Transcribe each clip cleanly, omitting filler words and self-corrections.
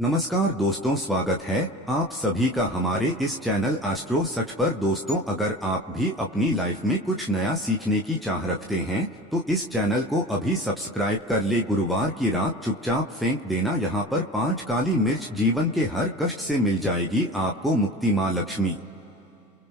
नमस्कार दोस्तों, स्वागत है आप सभी का हमारे इस चैनल एस्ट्रो सच पर। दोस्तों, अगर आप भी अपनी लाइफ में कुछ नया सीखने की चाह रखते हैं तो इस चैनल को अभी सब्सक्राइब कर ले। गुरुवार की रात चुपचाप फेंक देना यहाँ पर 5 काली मिर्च, जीवन के हर कष्ट से मिल जाएगी आपको मुक्ति। माँ लक्ष्मी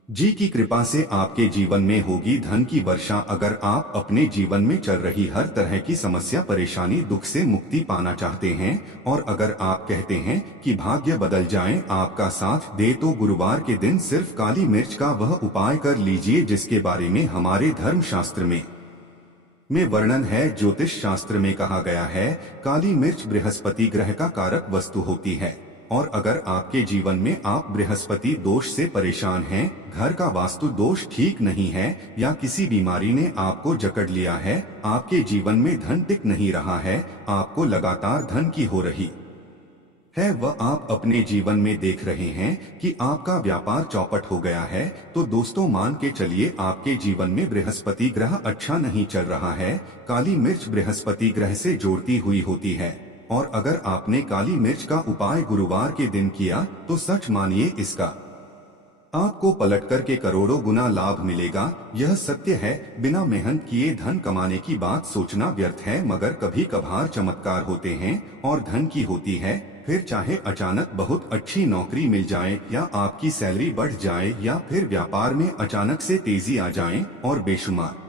जी की कृपा से आपके जीवन में होगी धन की वर्षा। अगर आप अपने जीवन में चल रही हर तरह की समस्या, परेशानी, दुख से मुक्ति पाना चाहते हैं और अगर आप कहते हैं कि भाग्य बदल जाए, आपका साथ दे, तो गुरुवार के दिन सिर्फ काली मिर्च का वह उपाय कर लीजिए जिसके बारे में हमारे धर्म शास्त्र में वर्णन है। ज्योतिष शास्त्र में कहा गया है, काली मिर्च बृहस्पति ग्रह का कारक वस्तु होती है और अगर आपके जीवन में आप बृहस्पति दोष से परेशान हैं, घर का वास्तु दोष ठीक नहीं है या किसी बीमारी ने आपको जकड़ लिया है, आपके जीवन में धन टिक नहीं रहा है, आपको लगातार धन की हो रही है, वह आप अपने जीवन में देख रहे हैं कि आपका व्यापार चौपट हो गया है, तो दोस्तों मान के चलिए आपके जीवन में बृहस्पति ग्रह अच्छा नहीं चल रहा है। काली मिर्च बृहस्पति ग्रह से जोड़ती हुई होती है और अगर आपने काली मिर्च का उपाय गुरुवार के दिन किया तो सच मानिए इसका आपको पलट कर के करोड़ों गुना लाभ मिलेगा। यह सत्य है। बिना मेहनत किए धन कमाने की बात सोचना व्यर्थ है, मगर कभी कभार चमत्कार होते हैं और धन की होती है। फिर चाहे अचानक बहुत अच्छी नौकरी मिल जाए या आपकी सैलरी बढ़ जाए या फिर व्यापार में अचानक से तेजी आ जाए और बेशुमार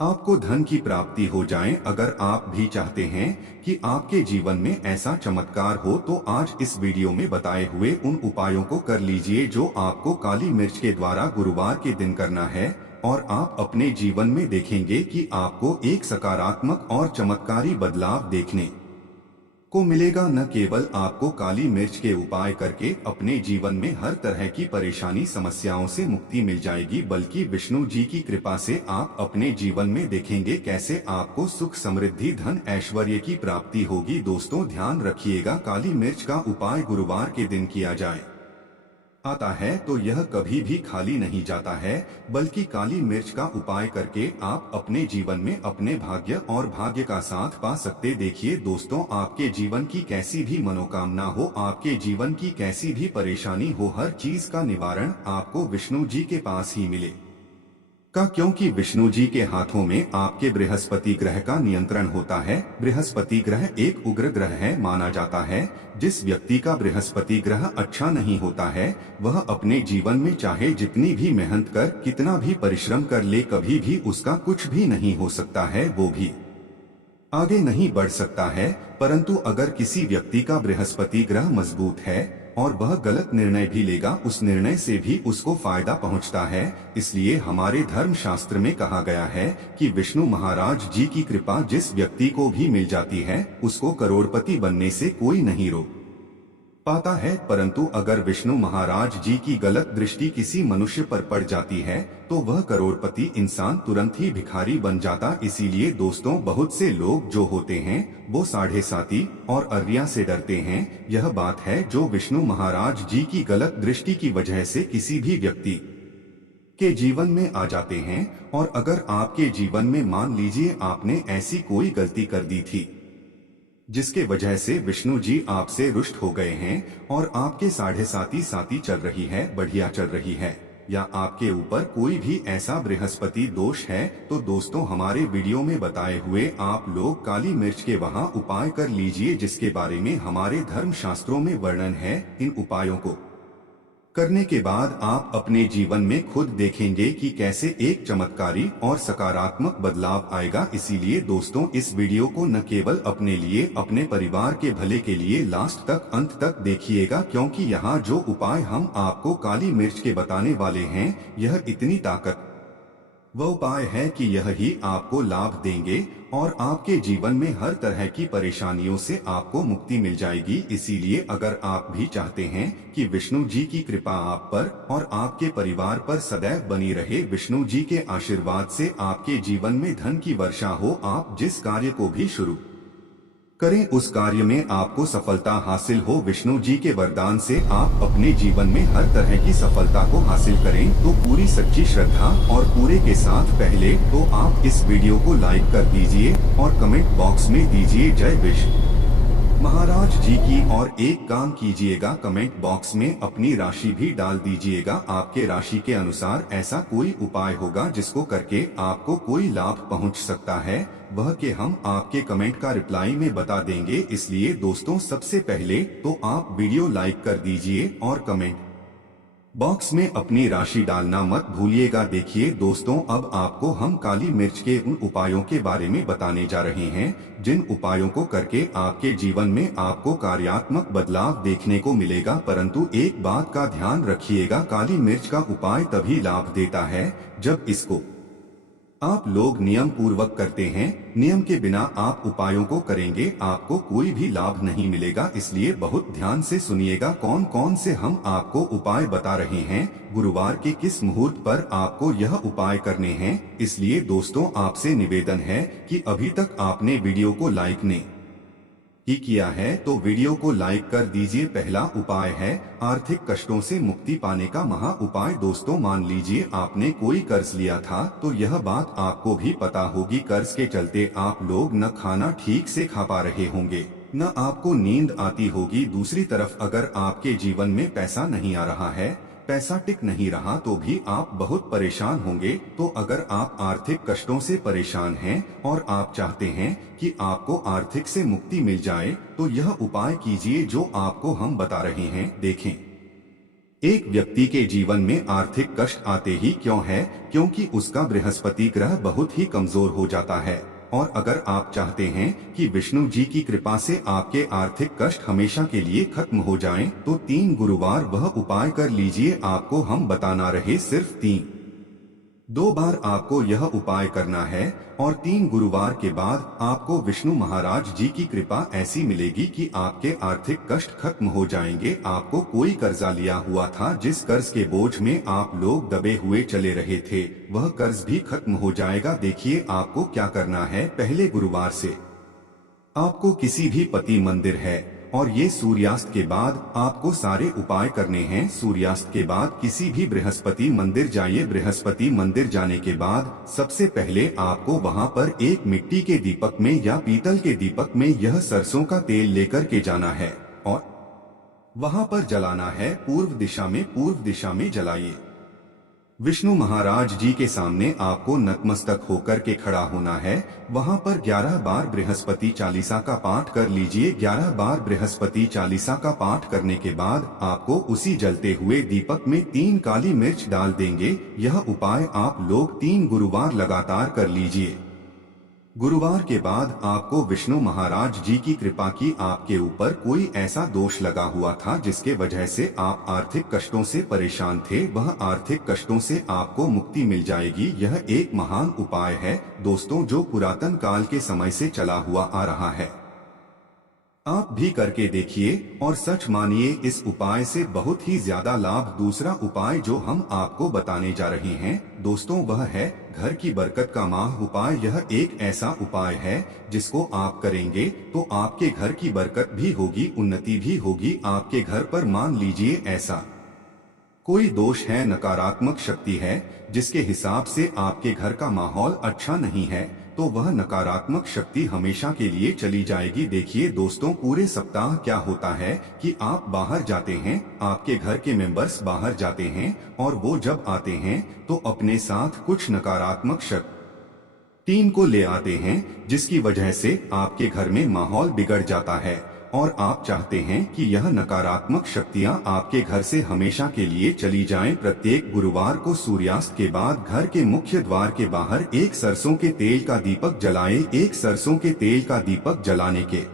आपको धन की प्राप्ति हो जाए। अगर आप भी चाहते हैं कि आपके जीवन में ऐसा चमत्कार हो तो आज इस वीडियो में बताए हुए उन उपायों को कर लीजिए जो आपको काली मिर्च के द्वारा गुरुवार के दिन करना है और आप अपने जीवन में देखेंगे कि आपको एक सकारात्मक और चमत्कारी बदलाव देखने को मिलेगा। न केवल आपको काली मिर्च के उपाय करके अपने जीवन में हर तरह की परेशानी, समस्याओं से मुक्ति मिल जाएगी, बल्कि विष्णु जी की कृपा से आप अपने जीवन में देखेंगे कैसे आपको सुख, समृद्धि, धन, ऐश्वर्य की प्राप्ति होगी। दोस्तों ध्यान रखिएगा, काली मिर्च का उपाय गुरुवार के दिन किया जाए आता है तो यह कभी भी खाली नहीं जाता है, बल्कि काली मिर्च का उपाय करके आप अपने जीवन में अपने भाग्य और भाग्य का साथ पा सकते। देखिए दोस्तों, आपके जीवन की कैसी भी मनोकामना हो, आपके जीवन की कैसी भी परेशानी हो, हर चीज का निवारण आपको विष्णु जी के पास ही मिले क्योंकि विष्णु जी के हाथों में आपके बृहस्पति ग्रह का नियंत्रण होता है। बृहस्पति ग्रह एक उग्र ग्रह है माना जाता है। जिस व्यक्ति का बृहस्पति ग्रह अच्छा नहीं होता है, वह अपने जीवन में चाहे जितनी भी मेहनत कर, कितना भी परिश्रम कर ले, कभी भी उसका कुछ भी नहीं हो सकता है, वो भी आगे नहीं बढ़ सकता है। परंतु अगर किसी व्यक्ति का बृहस्पति ग्रह मजबूत है और वह गलत निर्णय भी लेगा, उस निर्णय से भी उसको फायदा पहुंचता है। इसलिए हमारे धर्म शास्त्र में कहा गया है कि विष्णु महाराज जी की कृपा जिस व्यक्ति को भी मिल जाती है, उसको करोड़पति बनने से कोई नहीं रोक पाता है। परंतु अगर विष्णु महाराज जी की गलत दृष्टि किसी मनुष्य पर पड़ जाती है तो वह करोड़पति इंसान तुरंत ही भिखारी बन जाता। इसीलिए दोस्तों, बहुत से लोग जो होते हैं वो साढ़े साती और अर्रिया से डरते हैं। यह बात है जो विष्णु महाराज जी की गलत दृष्टि की वजह से किसी भी व्यक्ति के जीवन में आ जाते हैं। और अगर आपके जीवन में मान लीजिए आपने ऐसी कोई गलती कर दी थी जिसके वजह से विष्णु जी आपसे रुष्ट हो गए हैं और आपके साढ़े साती चल रही है, बढ़िया चल रही है, या आपके ऊपर कोई भी ऐसा बृहस्पति दोष है, तो दोस्तों हमारे वीडियो में बताए हुए आप लोग काली मिर्च के वहां उपाय कर लीजिए जिसके बारे में हमारे धर्म शास्त्रों में वर्णन है। इन उपायों को करने के बाद आप अपने जीवन में खुद देखेंगे कि कैसे एक चमत्कारी और सकारात्मक बदलाव आएगा। इसीलिए दोस्तों, इस वीडियो को न केवल अपने लिए, अपने परिवार के भले के लिए लास्ट तक, अंत तक देखिएगा, क्योंकि यहाँ जो उपाय हम आपको काली मिर्च के बताने वाले हैं, यह इतनी ताकत वह उपाय है कि यह ही आपको लाभ देंगे और आपके जीवन में हर तरह की परेशानियों से आपको मुक्ति मिल जाएगी। इसीलिए अगर आप भी चाहते हैं कि विष्णु जी की कृपा आप पर और आपके परिवार पर सदैव बनी रहे, विष्णु जी के आशीर्वाद से आपके जीवन में धन की वर्षा हो, आप जिस कार्य को भी शुरू करें उस कार्य में आपको सफलता हासिल हो, विष्णु जी के वरदान से आप अपने जीवन में हर तरह की सफलता को हासिल करें, तो पूरी सच्ची श्रद्धा और पूरे के साथ पहले तो आप इस वीडियो को लाइक कर दीजिए और कमेंट बॉक्स में दीजिए जय विष्णु। महाराज जी की। और एक काम कीजिएगा, कमेंट बॉक्स में अपनी राशि भी डाल दीजिएगा। आपके राशि के अनुसार ऐसा कोई उपाय होगा जिसको करके आपको कोई लाभ पहुंच सकता है, वह के हम आपके कमेंट का रिप्लाई में बता देंगे। इसलिए दोस्तों, सबसे पहले तो आप वीडियो लाइक कर दीजिए और कमेंट बॉक्स में अपनी राशि डालना मत भूलिएगा। देखिए दोस्तों, अब आपको हम काली मिर्च के उन उपायों के बारे में बताने जा रहे हैं जिन उपायों को करके आपके जीवन में आपको कार्यात्मक बदलाव देखने को मिलेगा। परंतु एक बात का ध्यान रखिएगा, काली मिर्च का उपाय तभी लाभ देता है जब इसको आप लोग नियम पूर्वक करते हैं। नियम के बिना आप उपायों को करेंगे, आपको कोई भी लाभ नहीं मिलेगा। इसलिए बहुत ध्यान से सुनिएगा कौन कौन से हम आपको उपाय बता रहे हैं, गुरुवार के किस मुहूर्त पर आपको यह उपाय करने हैं। इसलिए दोस्तों, आपसे निवेदन है कि अभी तक आपने वीडियो को लाइक नहीं किया है तो वीडियो को लाइक कर दीजिए। पहला उपाय है आर्थिक कष्टों से मुक्ति पाने का महा उपाय। दोस्तों, मान लीजिए आपने कोई कर्ज लिया था, तो यह बात आपको भी पता होगी, कर्ज के चलते आप लोग न खाना ठीक से खा पा रहे होंगे, न आपको नींद आती होगी। दूसरी तरफ अगर आपके जीवन में पैसा नहीं आ रहा है, पैसा टिक नहीं रहा, तो भी आप बहुत परेशान होंगे। तो अगर आप आर्थिक कष्टों से परेशान हैं और आप चाहते हैं कि आपको आर्थिक से मुक्ति मिल जाए, तो यह उपाय कीजिए जो आपको हम बता रहे हैं। देखें, एक व्यक्ति के जीवन में आर्थिक कष्ट आते ही क्यों है? क्योंकि उसका बृहस्पति ग्रह बहुत ही कमजोर हो जाता है। और अगर आप चाहते हैं कि विष्णु जी की कृपा से आपके आर्थिक कष्ट हमेशा के लिए खत्म हो जाएं, तो 3 गुरुवार वह उपाय कर लीजिए। आपको हम बताना रहे सिर्फ 2 बार आपको यह उपाय करना है और 3 गुरुवार के बाद आपको विष्णु महाराज जी की कृपा ऐसी मिलेगी कि आपके आर्थिक कष्ट खत्म हो जाएंगे। आपको कोई कर्जा लिया हुआ था, जिस कर्ज के बोझ में आप लोग दबे हुए चले रहे थे, वह कर्ज भी खत्म हो जाएगा। देखिए आपको क्या करना है। पहले गुरुवार से आपको किसी भी पति मंदिर है और ये सूर्यास्त के बाद आपको सारे उपाय करने हैं। सूर्यास्त के बाद किसी भी बृहस्पति मंदिर जाइए। बृहस्पति मंदिर जाने के बाद सबसे पहले आपको वहां पर एक मिट्टी के दीपक में या पीतल के दीपक में यह सरसों का तेल लेकर के जाना है और वहां पर जलाना है। पूर्व दिशा में जलाइए। विष्णु महाराज जी के सामने आपको नतमस्तक होकर के खड़ा होना है। वहां पर 11 बार बृहस्पति चालीसा का पाठ कर लीजिए। 11 बार बृहस्पति चालीसा का पाठ करने के बाद आपको उसी जलते हुए दीपक में 3 काली मिर्च डाल देंगे। यह उपाय आप लोग 3 गुरुवार लगातार कर लीजिए। गुरुवार के बाद आपको विष्णु महाराज जी की कृपा की आपके ऊपर कोई ऐसा दोष लगा हुआ था जिसके वजह से आप आर्थिक कष्टों से परेशान थे, वह आर्थिक कष्टों से आपको मुक्ति मिल जाएगी। यह एक महान उपाय है दोस्तों, जो पुरातन काल के समय से चला हुआ आ रहा है। आप भी करके देखिए और सच मानिए, इस उपाय से बहुत ही ज्यादा लाभ। दूसरा उपाय जो हम आपको बताने जा रहे हैं दोस्तों, वह है घर की बरकत का माह उपाय। यह एक ऐसा उपाय है जिसको आप करेंगे तो आपके घर की बरकत भी होगी, उन्नति भी होगी। आपके घर पर मान लीजिए ऐसा कोई दोष है, नकारात्मक शक्ति है, जिसके हिसाब से आपके घर का माहौल अच्छा नहीं है, तो वह नकारात्मक शक्ति हमेशा के लिए चली जाएगी। देखिए दोस्तों, पूरे सप्ताह क्या होता है कि आप बाहर जाते हैं, आपके घर के मेंबर्स बाहर जाते हैं और वो जब आते हैं तो अपने साथ कुछ नकारात्मक शक्ति को ले आते हैं, जिसकी वजह से आपके घर में माहौल बिगड़ जाता है और आप चाहते हैं कि यह नकारात्मक शक्तियां आपके घर से हमेशा के लिए चली जाएं। प्रत्येक गुरुवार को सूर्यास्त के बाद घर के मुख्य द्वार के बाहर एक सरसों के तेल का दीपक जलाएं। एक सरसों के तेल का दीपक जलाने के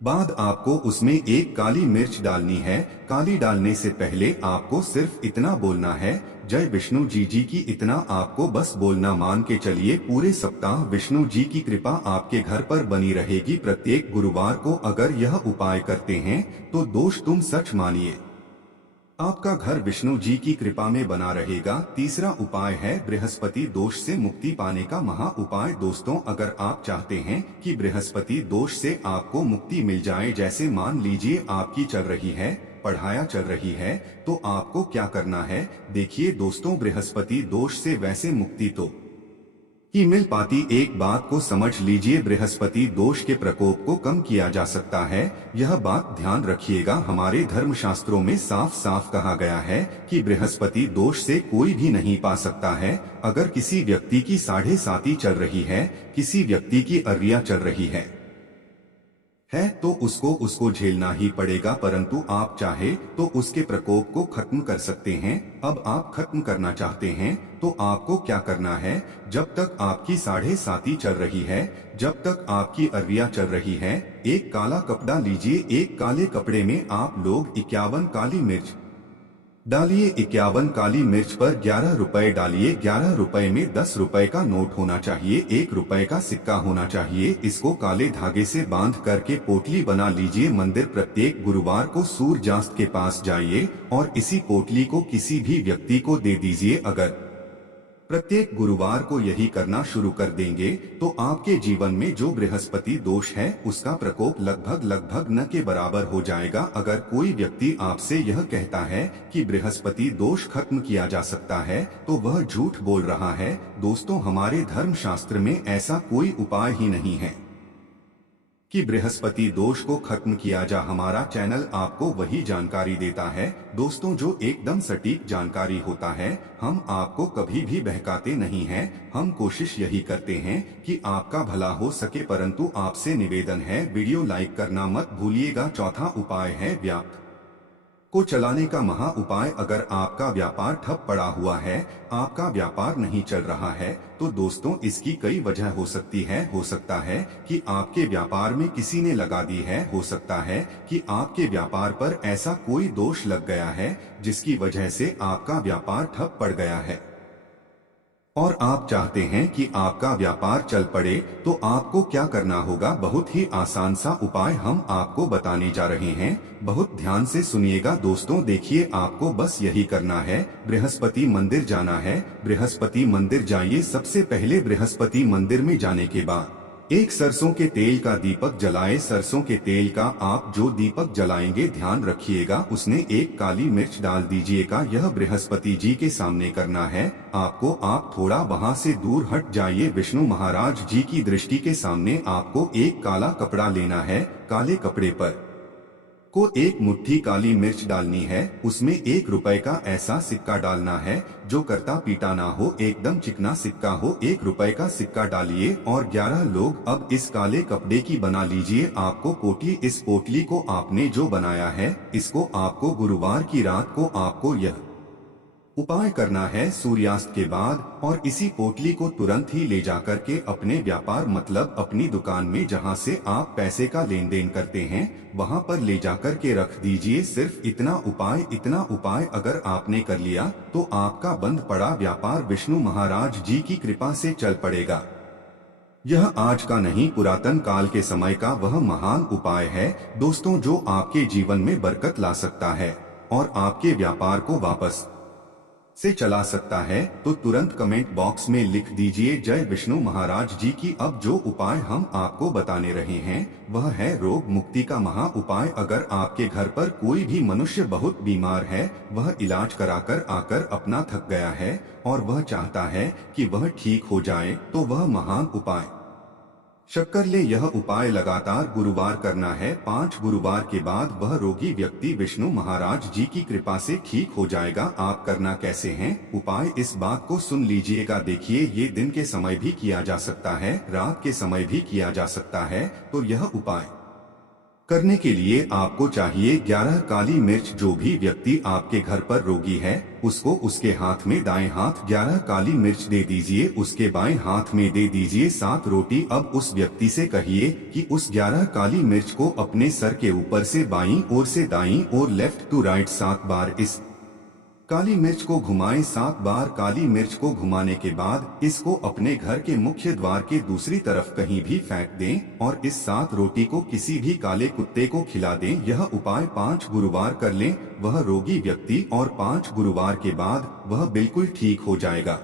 बाद आपको उसमें एक काली मिर्च डालनी है। काली डालने से पहले आपको सिर्फ इतना बोलना है, जय विष्णु जी की। इतना आपको बस बोलना, मान के चलिए पूरे सप्ताह विष्णु जी की कृपा आपके घर पर बनी रहेगी। प्रत्येक गुरुवार को अगर यह उपाय करते हैं तो दोस्त तुम सच मानिए आपका घर विष्णु जी की कृपा में बना रहेगा। तीसरा उपाय है बृहस्पति दोष से मुक्ति पाने का महा उपाय। दोस्तों, अगर आप चाहते हैं कि बृहस्पति दोष से आपको मुक्ति मिल जाए, जैसे मान लीजिए आपकी चल रही है पढ़ाया चल रही है, तो आपको क्या करना है। देखिए दोस्तों, बृहस्पति दोष से वैसे मुक्ति तो की मिल पाती। एक बात को समझ लीजिए, बृहस्पति दोष के प्रकोप को कम किया जा सकता है। यह बात ध्यान रखिएगा, हमारे धर्मशास्त्रों में साफ साफ कहा गया है कि बृहस्पति दोष से कोई भी नहीं पा सकता है। अगर किसी व्यक्ति की साढ़े साती चल रही है, किसी व्यक्ति की अर्रिया चल रही है तो उसको झेलना ही पड़ेगा, परंतु आप चाहे तो उसके प्रकोप को खत्म कर सकते हैं। अब आप खत्म करना चाहते हैं तो आपको क्या करना है, जब तक आपकी साढ़े साती चल रही है, जब तक आपकी अर्रिया चल रही है, एक काला कपड़ा लीजिए। एक काले कपड़े में आप लोग 51 काली मिर्च डालिए। 51 काली मिर्च पर 11 रुपए डालिए। 11 रुपए में 10 रुपए का नोट होना चाहिए, 1 रुपए का सिक्का होना चाहिए। इसको काले धागे से बांध करके पोटली बना लीजिए। मंदिर प्रत्येक गुरुवार को सूर्यास्त के पास जाइए और इसी पोटली को किसी भी व्यक्ति को दे दीजिए। अगर प्रत्येक गुरुवार को यही करना शुरू कर देंगे तो आपके जीवन में जो बृहस्पति दोष है उसका प्रकोप लगभग न के बराबर हो जाएगा। अगर कोई व्यक्ति आपसे यह कहता है कि बृहस्पति दोष खत्म किया जा सकता है तो वह झूठ बोल रहा है। दोस्तों, हमारे धर्मशास्त्र में ऐसा कोई उपाय ही नहीं है कि बृहस्पति दोष को खत्म किया जा। हमारा चैनल आपको वही जानकारी देता है दोस्तों जो एकदम सटीक जानकारी होता है। हम आपको कभी भी बहकाते नहीं हैं। हम कोशिश यही करते हैं कि आपका भला हो सके, परंतु आपसे निवेदन है वीडियो लाइक करना मत भूलिएगा। चौथा उपाय है व्यापार को चलाने का महा उपाय। अगर आपका व्यापार ठप पड़ा हुआ है, आपका व्यापार नहीं चल रहा है, तो दोस्तों इसकी कई वजह हो सकती है। हो सकता है कि आपके व्यापार में किसी ने लगा दी है, हो सकता है कि आपके व्यापार पर ऐसा कोई दोष लग गया है जिसकी वजह से आपका व्यापार ठप पड़ गया है और आप चाहते हैं कि आपका व्यापार चल पड़े। तो आपको क्या करना होगा, बहुत ही आसान सा उपाय हम आपको बताने जा रहे हैं। बहुत ध्यान से सुनिएगा दोस्तों। देखिए, आपको बस यही करना है, बृहस्पति मंदिर जाना है। बृहस्पति मंदिर जाइए। सबसे पहले बृहस्पति मंदिर में जाने के बाद एक सरसों के तेल का दीपक जलाए। सरसों के तेल का आप जो दीपक जलाएंगे, ध्यान रखिएगा उसने एक काली मिर्च डाल दीजिएगा। यह बृहस्पति जी के सामने करना है आपको। आप थोड़ा वहां से दूर हट जाइए। विष्णु महाराज जी की दृष्टि के सामने आपको एक काला कपड़ा लेना है। काले कपड़े पर को एक मुट्ठी काली मिर्च डालनी है। उसमें 1 रुपए का ऐसा सिक्का डालना है जो करता पीटा ना हो, एकदम चिकना सिक्का हो। 1 रुपए का सिक्का डालिए और 11 लोग अब इस काले कपड़े की बना लीजिए आपको पोटली। इस पोटली को आपने जो बनाया है, इसको आपको गुरुवार की रात को आपको यह उपाय करना है सूर्यास्त के बाद, और इसी पोटली को तुरंत ही ले जाकर के अपने व्यापार मतलब अपनी दुकान में जहां से आप पैसे का लेन देन करते हैं वहां पर ले जाकर के रख दीजिए। सिर्फ इतना उपाय अगर आपने कर लिया तो आपका बंद पड़ा व्यापार विष्णु महाराज जी की कृपा से चल पड़ेगा। यह आज का नहीं, पुरातन काल के समय का वह महान उपाय है दोस्तों, जो आपके जीवन में बरकत ला सकता है और आपके व्यापार को वापस से चला सकता है। तो तुरंत कमेंट बॉक्स में लिख दीजिए जय विष्णु महाराज जी की। अब जो उपाय हम आपको बताने रहे हैं वह है रोग मुक्ति का महा उपाय। अगर आपके घर पर कोई भी मनुष्य बहुत बीमार है, वह इलाज कराकर आकर अपना थक गया है और वह चाहता है कि वह ठीक हो जाए, तो वह महान उपाय शक्कर ले। यह उपाय लगातार गुरुवार करना है। 5 गुरुवार के बाद वह रोगी व्यक्ति विष्णु महाराज जी की कृपा से ठीक हो जाएगा। आप करना कैसे हैं, उपाय इस बात को सुन लीजिएगा। देखिए, ये दिन के समय भी किया जा सकता है, रात के समय भी किया जा सकता है। तो यह उपाय करने के लिए आपको चाहिए 11 काली मिर्च। जो भी व्यक्ति आपके घर पर रोगी है उसको उसके हाथ में दाएं हाथ 11 काली मिर्च दे दीजिए, उसके बाएं हाथ में दे दीजिए 7 रोटी। अब उस व्यक्ति से कहिए कि उस 11 काली मिर्च को अपने सर के ऊपर से बाईं ओर से दाईं ओर लेफ्ट टू राइट 7 बार इस काली मिर्च को घुमाएं। 7 बार काली मिर्च को घुमाने के बाद इसको अपने घर के मुख्य द्वार के दूसरी तरफ कहीं भी फेंक दें और इस 7 रोटी को किसी भी काले कुत्ते को खिला दें। यह उपाय 5 गुरुवार कर लें वह रोगी व्यक्ति, और 5 गुरुवार के बाद वह बिल्कुल ठीक हो जाएगा।